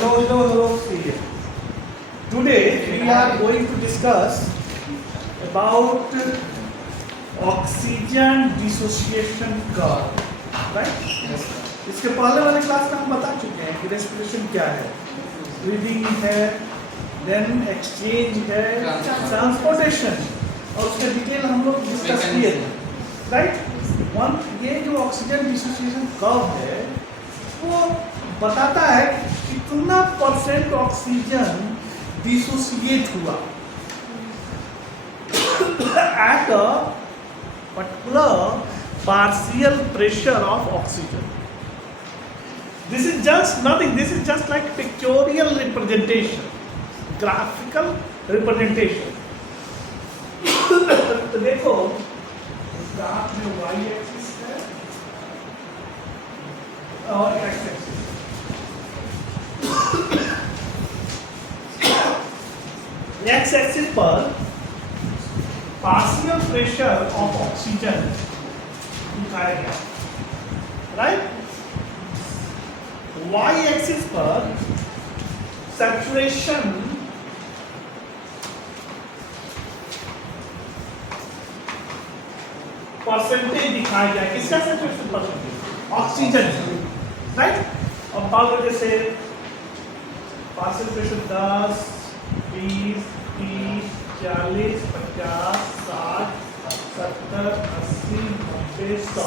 Hello. See here. Today we are going to discuss about oxygen dissociation curve, right? इसके पहले वाले class में हम बता चुके हैं कि रेस्पिरेशन क्या है, ब्रीदिंग है, देन एक्सचेंज है, ट्रांसपोर्टेशन, और उसका डिटेल हम लोग डिस्कस किए थे, राइट? ये जो ऑक्सीजन डिसोसिएशन कर्व है वो बताता है कितना परसेंट ऑक्सीजन डिसोसिएट हुआ at a particular partial pressure of oxygen. This is just nothing. This is just like pictorial representation, graphical representation. तो देखो ग्राफ में y एक्सिस है और x एक्सिस. x एक्सिस पर partial pressure of oxygen दिखाया गया, right? y axis पर saturation percentage दिखाया गया. किसका सैचुरेशन परसेंटेज? Oxygen, right? अब मान लो जैसे पार्शियल प्रेशर 10, 20, 30, 40, 50, 60, 70, 80, 90, 100.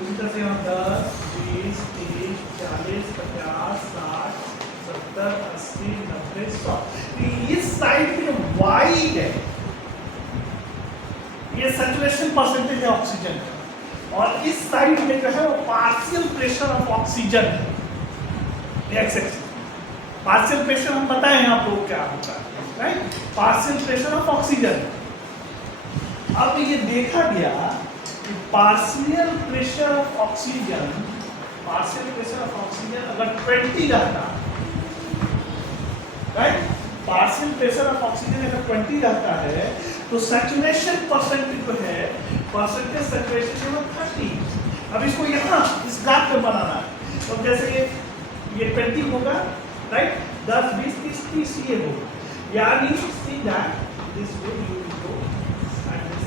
इसी तरह से यहाँ 10, 20, 30, 40, 50, 60, 70, 80, 90, 100. इस साइड में जो y है ये सैचुरेशन परसेंटेज है ऑक्सीजन का, और इस साइड में जो है वो पार्शियल प्रेशर ऑफ ऑक्सीजन है. एक्स एक्सिस पार्शियल प्रेशर हम बताएं आप लोग क्या होता है, right? Partial pressure of oxygen. अब ये देखा गया कि पार्शियल प्रेशर ऑफ ऑक्सीजन अगर 20 रहता, right? Partial pressure of oxygen अगर 20 रहता है तो सैचुरेशन परसेंटेज जो है, परसेंटेज सैचुरेशन है 30. अब इसको यहाँ इस ग्राफ पे बनाना है. तो जैसे ये 20 होगा, राइट? 10, 20, 30, 30 ये होगा. यानी see that this way you will go and this,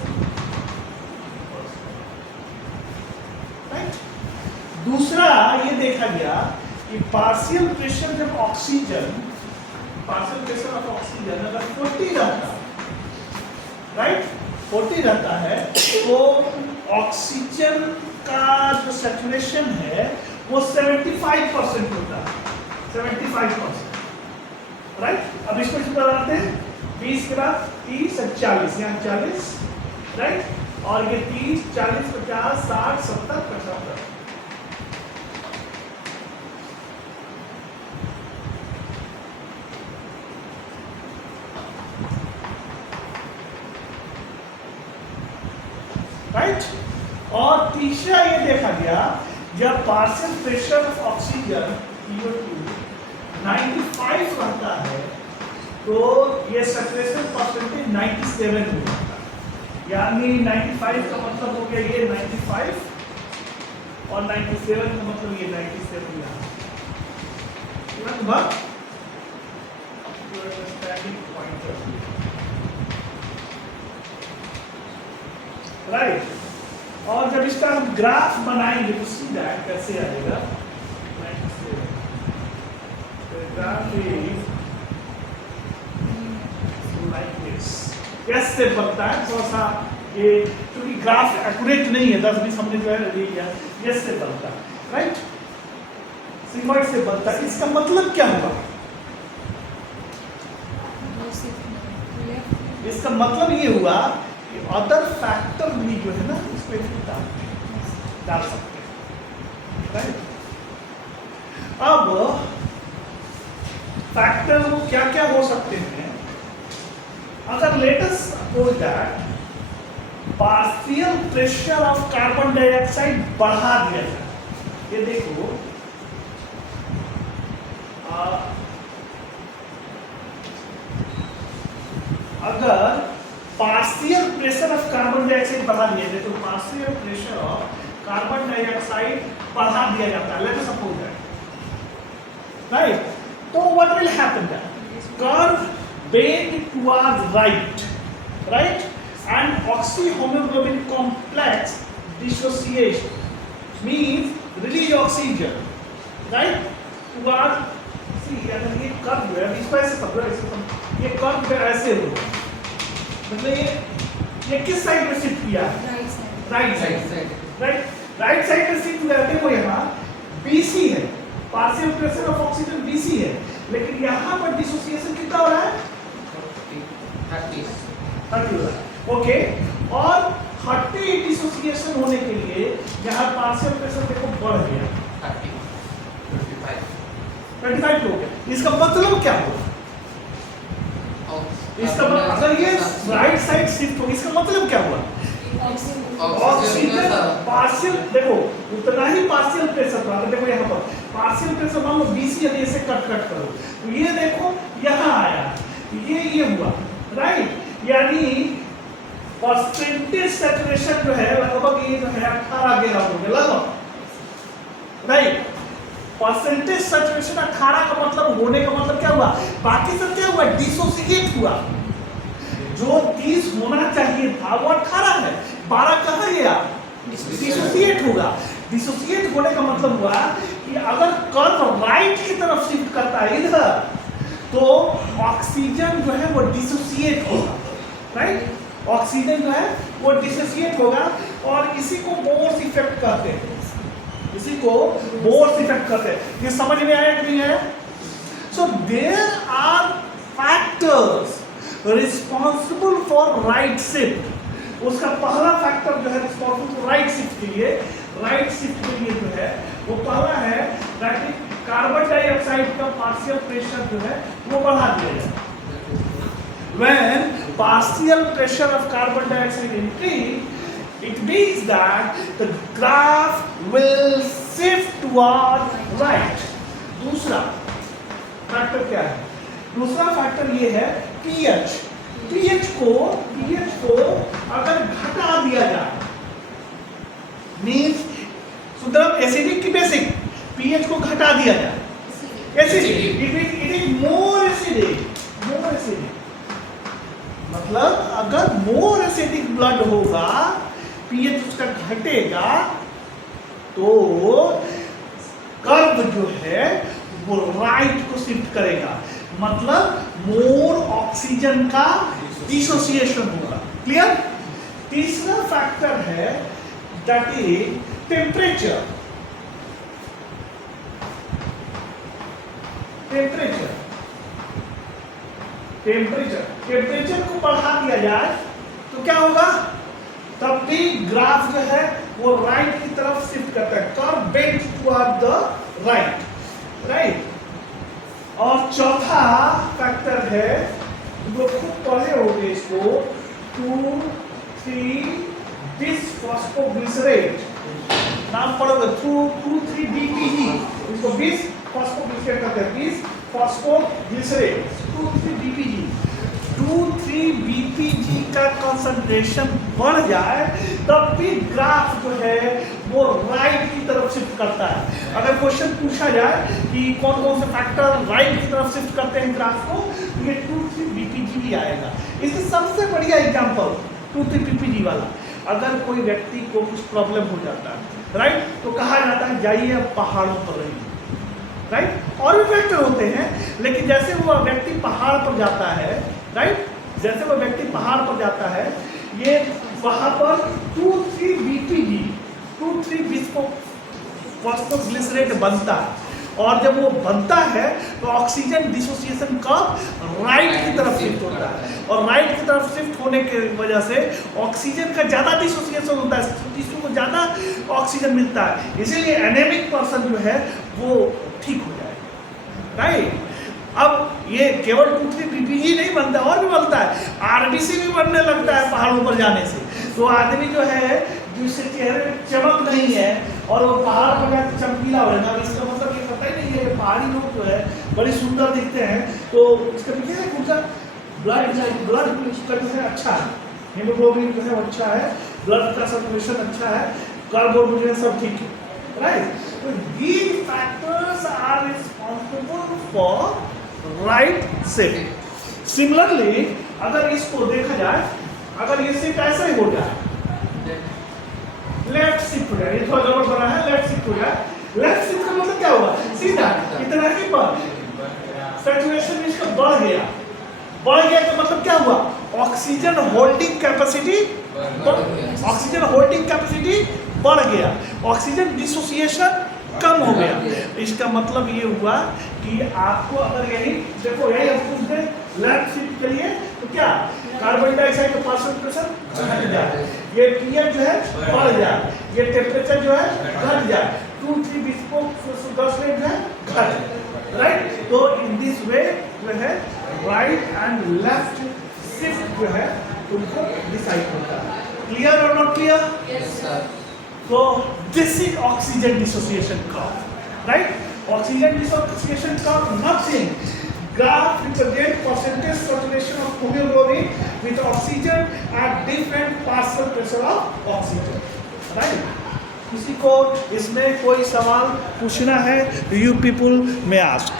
right? दूसरा ये देखा गया कि पार्शियल प्रेशर ऑफ ऑक्सीजन अगर 40 रहता, राइट? 40 रहता है तो ऑक्सीजन का जो सैचुरेशन है वो 75% होता है. 75%, राइट? अब इसको इस पर आते हैं 20 के बाद 30 और 40, यहाँ 40, राइट? और ये 30, 40, 50, 60, 70, 75. राइट? और तीसरा ये देखा गया जब partial pressure of oxygen CO2 95 रहता है तो ये सैचुरेशन परसेंटेज 97 हो जाता है. यानी 95 का मतलब हो गया ये 95 और 97 का मतलब ये 97 यहाँ. लगभग राइट? और जब इसका हम ग्राफ बनाएंगे तो सीधा कैसे आएगा? Graph like this. कैसे बनता है? थोड़ा सा ये क्योंकि ग्राफ एक्यूरेट नहीं है, 10-20 हमने जो है ले लिया. कैसे बनता है, राइट? सिग्मॉइड से बनता है. इसका मतलब क्या हुआ? इसका मतलब ये हुआ अदर फैक्टर भी जो है ना इसमें डाल सकते हैं, राइट? अब फैक्टर वो क्या क्या हो सकते हैं? अगर let us suppose that partial pressure of carbon dioxide बढ़ा दिया जाए. ये देखो अगर partial pressure of carbon dioxide बढ़ा दिया जाए तो partial pressure of carbon dioxide बढ़ा दिया जाता है. Let us suppose that right? तो what will happen there? Curve bend towards right, and oxyhemoglobin complex dissociation means release oxygen, right, towards, see अगर ये कर्व है, इसको ऐसे पकड़ो, ये कर्व पे ऐसे हो, मतलब ये किस साइड में शिफ्ट किया? राइट साइड, राइट साइड में शिफ्ट किया। देखो यहाँ BC है, partial pressure of oxygen BC है, लेकिन यहाँ पर डिसोसिएशन कितना हो रहा है? 30 हो रहा है। ओके, और 30 डिसोसिएशन होने के लिए यहाँ पार्शियल प्रेशर देखो बढ़ गया, 25 हो गया। इसका मतलब क्या हुआ? इसका मतलब अगर ये राइट साइड शिफ्ट हो, इसका मतलब क्या हुआ? ऑक्सीजन पार्शियल, देखो उतना ही पार्शियल प्रेशर था। देखो यहाँ पर पार्शियल प्रेशर मान लो BC, यदि इसे कट करो तो ये देखो यहाँ आया, ये हुआ, राइट? यानी परसेंटेज सैचुरेशन जो है लगभग ये जो है 18 ग्राम हो गया लगभग, राइट? परसेंटेज सैचुरेशन 18 का मतलब होने का मतलब क्या हुआ? बाकी सब क्या हुआ? डिसोसिएट हुआ। जो 30 होना चाहिए था वो 18 है, 12 कहाँ गया? डिसोसिएट होगा। डिसोसिएट होने का मतलब हुआ कि अगर कर्व राइट की तरफ शिफ्ट करता है इधर, तो ऑक्सीजन जो है वो डिसोसिएट होगा, राइट? ऑक्सीजन जो है वो डिसोसिएट होगा, और इसी को बोर्स इफेक्ट कहते हैं, इसी को बोर्स इफेक्ट कहते हैं। ये समझ में आया कि नहीं आया? So there are factors responsible for right shift. उसका पहला फैक्टर जो है रिस्पॉन्सिबल फॉर राइट शिफ्ट के लिए, राइट शिफ्ट के लिए जो है वो पहला है ताकि कार्बन डाइऑक्साइड का पार्शियल प्रेशर जो है वो बढ़ा दिया जाए। When partial pressure of carbon dioxide increase, it means that the graph will shift toward right. दूसरा फैक्टर क्या है? दूसरा फैक्टर ये है pH। pH को अगर घटा दिया जाए, मीन्स सुंदरम एसिडिक की बेसिक, pH को घटा दिया जाए, acidic, it is more acidic, मतलब अगर मोर एसिडिक ब्लड होगा, pH उसका घटेगा, तो कर्व जो है वो राइट को शिफ्ट करेगा, मतलब मोर ऑक्सीजन का डिसोसिएशन होगा। क्लियर? तीसरा फैक्टर है दैट इज टेम्परेचर। टेम्परेचर को बढ़ा दिया जाए तो क्या होगा? तब भी ग्राफ जो है वो राइट की तरफ शिफ्ट करता है, curve bend toward the right. और चौथा फैक्टर है, जो खुद पढ़े होंगे इसको, 2,3 बिसफॉस्फोग्लिसरेट, नाम पढ़ोगे, 2,3-BPG, इसको बिसफॉस्फोग्लिसरेट कहते हैं, बिसफॉस्फोग्लिसरेट, 2,3-BPG। 2,3-BPG का कंसंट्रेशन बढ़ जाए तब भी ग्राफ जो है वो राइट की तरफ शिफ्ट करता है। अगर क्वेश्चन पूछा जाए कि कौन कौन से फैक्टर राइट की तरफ शिफ्ट करते हैं ग्राफ को, तो ये 2,3-BPG भी आएगा। इससे सबसे बढ़िया एग्जांपल 2,3-BPG वाला, अगर कोई व्यक्ति को कुछ प्रॉब्लम हो जाता है, राइट, तो कहा जाता है जाइए पहाड़ों पर रहिए, राइट। और भी फैक्टर होते हैं, लेकिन जैसे वो व्यक्ति पहाड़ पर जाता है, राइट, जैसे वो व्यक्ति पहाड़ पर जाता है, ये वहां पर 2,3-BPG, 2,3-बिसफॉस्फोग्लिसरेट बनता है, और जब वो बनता है तो ऑक्सीजन डिसोसिएशन का राइट की तरफ शिफ्ट होता है, और राइट की तरफ शिफ्ट होने की वजह से ऑक्सीजन का ज़्यादा डिसोसिएशन होता है, टिश्यू को ज़्यादा ऑक्सीजन मिलता है, इसीलिए एनेमिक पर्सन जो है वो ठीक हो जाएगा, राइट। अब ये केवल 2,3-BPG नहीं बनता, और भी बनता है, RBC भी बनने लगता है पहाड़ों पर जाने से। तो आदमी जो है जिससे चेहरे में चमक नहीं है और वो पहाड़ पर जाकर चमकीला हो जाएगा, इसका मतलब ये पता ही नहीं है, पहाड़ी लोग जो है बड़े सुंदर दिखते हैं, तो इसका पीछे है उनका ब्लड का जो है अच्छा है, हीमोग्लोबिन जो है अच्छा है, ब्लड का सर्कुलेशन अच्छा है, कार्बोहाइड्रेट सब ठीक है, right. So these factors are responsible for right shift. Similarly, अगर इसको देखा जाए, अगर ये शिफ्ट ऐसा ही हो जाए, लेफ्ट शिफ्ट हो जाए, ये थोड़ा गड़बड़ बना है, लेफ्ट शिफ्ट हो जाए, लेफ्ट शिफ्ट का मतलब क्या हुआ? सीधा इतना ही पर सैचुरेशन इसका बढ़ गया तो मतलब क्या हुआ? ऑक्सीजन होल्डिंग कैपेसिटी बढ़ गया, ऑक्सीजन डिसोसिएशन कम हो गया। इसका मतलब ये हुआ कि आपको अगर यही देखो, यही हम लेफ्ट शिफ्ट के लिए तो क्या कार्बन डाइऑक्साइड का पार्शियल घट जाए, ये पीएम जो है बढ़ जाए, ये टेम्परेचर जो है घट जाए, 2-3 बिस्पोक 10 मिनट जो है घट, राइट। तो इन दिस वे जो है राइट एंड लेफ्ट शिफ्ट जो है तुमको डिसाइड होता है। क्लियर और not clear? Yes sir. So this is oxygen dissociation curve, right? Oxygen dissociation curve, nothing. Graph represent percentage saturation of hemoglobin with oxygen at different partial pressure of oxygen, right? किसी को इसमें कोई सवाल पूछना है? You people may ask.